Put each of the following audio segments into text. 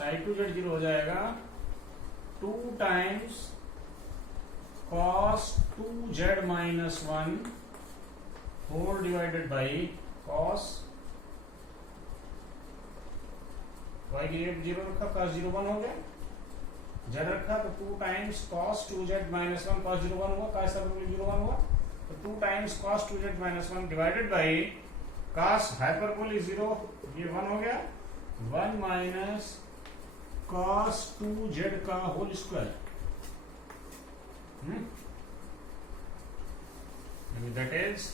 Sign to Z zero हो जाएगा 2 times cos 2z minus 1 whole divided by cos y की rate zero रखा, cos 0 1 हो गया, z रखा तो 2 times cos 2z minus 1 cos 0 1 हुआ, cos 0 1 हुआ तो 2 times cos 2z minus 1 divided by cos hyperbolic 0 ये 1 हो गया, 1 माइनस cos 2z का होल स्क्वायर, दैट इज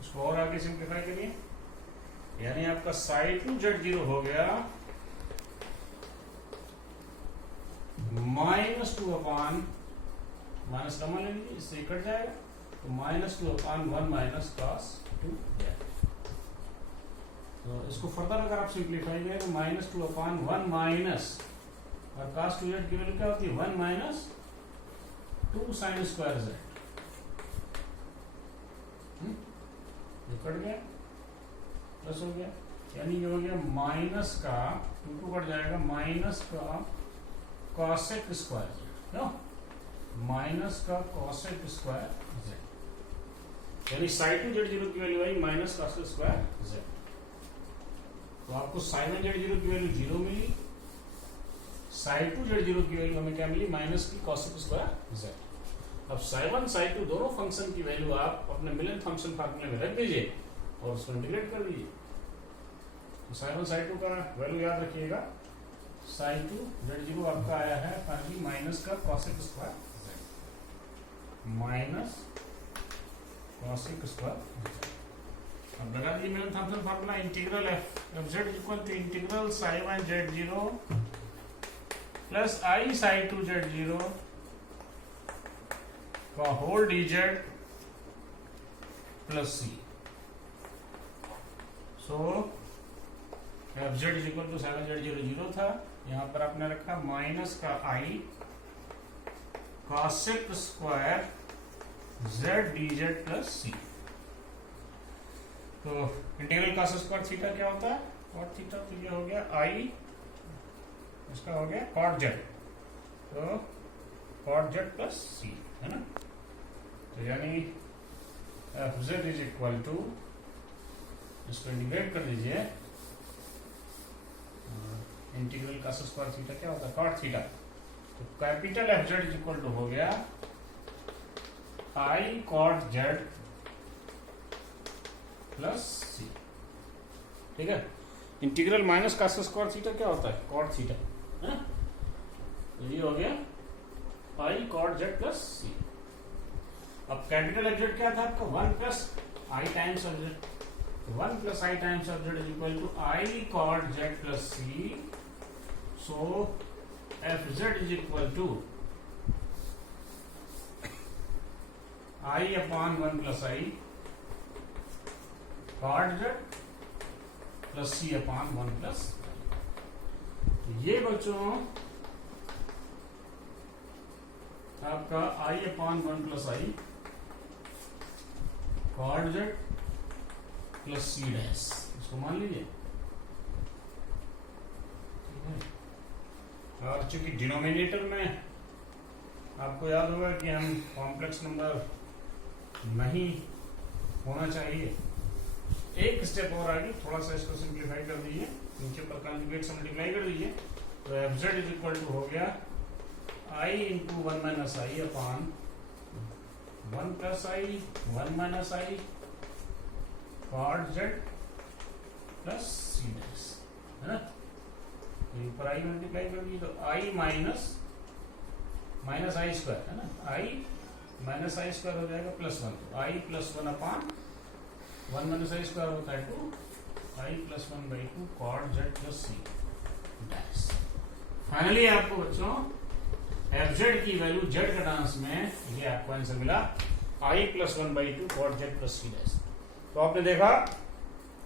उसको और आगे सिंप्लीफाई करिए, यानी आपका साइन टू जेड जीरो हो गया माइनस 2 अपान, माइनस कॉमन ले लीजिए, इससे कट जाएगा तो माइनस 2 अपान 1 माइनस cos 2z। तो इसको फर्दर अगर आप सिंप्लीफाई करें तो माइनस 2 अपान 1 माइनस, और cos 2z की वैल्यू क्या होती है 1 माइनस 2 साइन स्क्वायर z, ये कट गया प्लस हो गया, यानी ये हो गया माइनस का 2 कट जाएगा, माइनस का cosec स्क्वायर z, माइनस का cosec स्क्वायर z, यानी साइन टू जेड जीरो की वैल्यू आई माइनस cosec स्क्वायर z। तो आपको साइन जेड जीरो की value 0 milli, sign to Z zero की वैल्यू हमें क्या मिली माइनस की cosec स्क्वायर z। अब साइन 1 साइन 2 दोनों फंक्शन की वैल्यू आप अपने मिलन फंक्शन फार्मूले में रख दीजिए और उसको इंटीग्रेट कर दीजिए। तो साइन 1 साइन 2 का वैल्यू याद रखिएगा, साइन 2 जेड जीरो आपका आया है फाइनली माइनस का cosec square z, minus cosec square. अब लगा दीजिए Milne function formula, integral F Z equal to integral sine 1 Z zero plus I sine 2 Z zero का whole D Z plus C. So F Z is equal to 7 Z zero zero था, यहां पर आपने रखा minus का I cosec square Z D Z plus C. तो integral cos square theta क्या होता है cot थीटा, तो ये हो गया आई, इसका हो गया cot जेड, तो cot जेड प्लस सी है ना। तो यानी F Z is equal to, इसको इंटीग्रेट कर दीजिए, इंटीग्रल cos स्क्वायर थीटा क्या होता है cot थीटा, तो capital F Z is equal to हो गया I cot Z plus C, ठीक है। Integral minus cos square theta क्या होता है cot थीटा, है, तो ये हो गया I cot Z plus C. अब कैपिटल एफ जेड क्या था आपका 1 plus I times of Z, 1 plus I times of Z is equal to I cot Z plus C. So F Z is equal to I upon 1 plus I cot Z plus C upon 1 plus. ये बच्चों आपका I upon 1 plus I cot Z plus C dash, इसको मान लीजिए, ठीक है। और चूंकि डिनोमिनेटर में आपको याद होगा कि हम कॉम्प्लेक्स नंबर नहीं होना चाहिए, एक स्टेप और आगे थोड़ा सा इसको सिंप्लीफाई कर दीजिए, नीचे पर कॉन्जुगेट से मल्टीप्लाई कर दीजिए, तो F Z is equal to हो गया I into 1 minus I upon 1 plus I 1 minus I cot Z plus C dash, है ना। ऊपर आई मल्टीप्लाई कर दीजिए तो I minus minus I square, है ना, आई माइनस आई स्क्वायर हो जाएगा प्लस 1, तो I plus 1 upon 1 minus I square होता है 2 I plus 1 by 2 cot Z plus C dash. Finally आपको बच्चों एफ जेड की वैल्यू जेड का टर्म्स में ये आपको आंसर मिला I plus 1 by 2 cot Z plus C dash. तो आपने देखा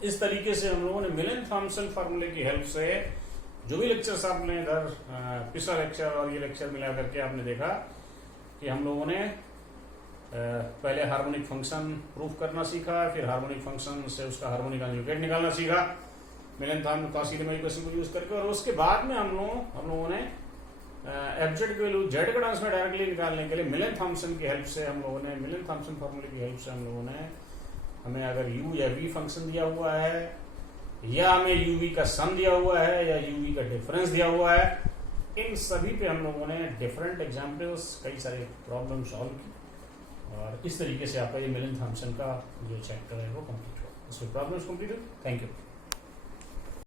इस तरीके से हम लोगों ने मिलन थॉम्सन फार्मूले की हेल्प से जो भी लेक्चर्स आपने इधर पिछला लेक्चर और ये लेक्चर मिला करके आपने देखा कि हम लोगों ने पहले हार्मोनिक फंक्शन प्रूफ करना सीखा, फिर हार्मोनिक फंक्शन से उसका हार्मोनिक कॉन्जुगेट निकालना सीखा मिलेंथॉर्न कॉची लीमा इक्वेशन को यूज करके, और उसके बाद में हम लोगों ने एफजेड की वैल्यू जेड के टर्म्स में डायरेक्टली निकालने के लिए मिलन थॉम्सन की हेल्प से मिलन थॉम्सन फॉर्मूले की हेल्प से हम लोगों ने, हमें अगर यू या वी फंक्शन दिया हुआ है या हमें यूवी का सम दिया हुआ है या यूवी का डिफरेंस दिया हुआ है, इन सभी पे हम लोगों ने डिफरेंट एग्जाम्पल्स कई सारे प्रॉब्लम सॉल्व की, और इस तरीके से आपका ये मिलन थॉम्सन का जो चैप्टर है वो कंप्लीट हुआ। इसमें प्रॉब्लम्स कंप्लीट हुई। Thank you.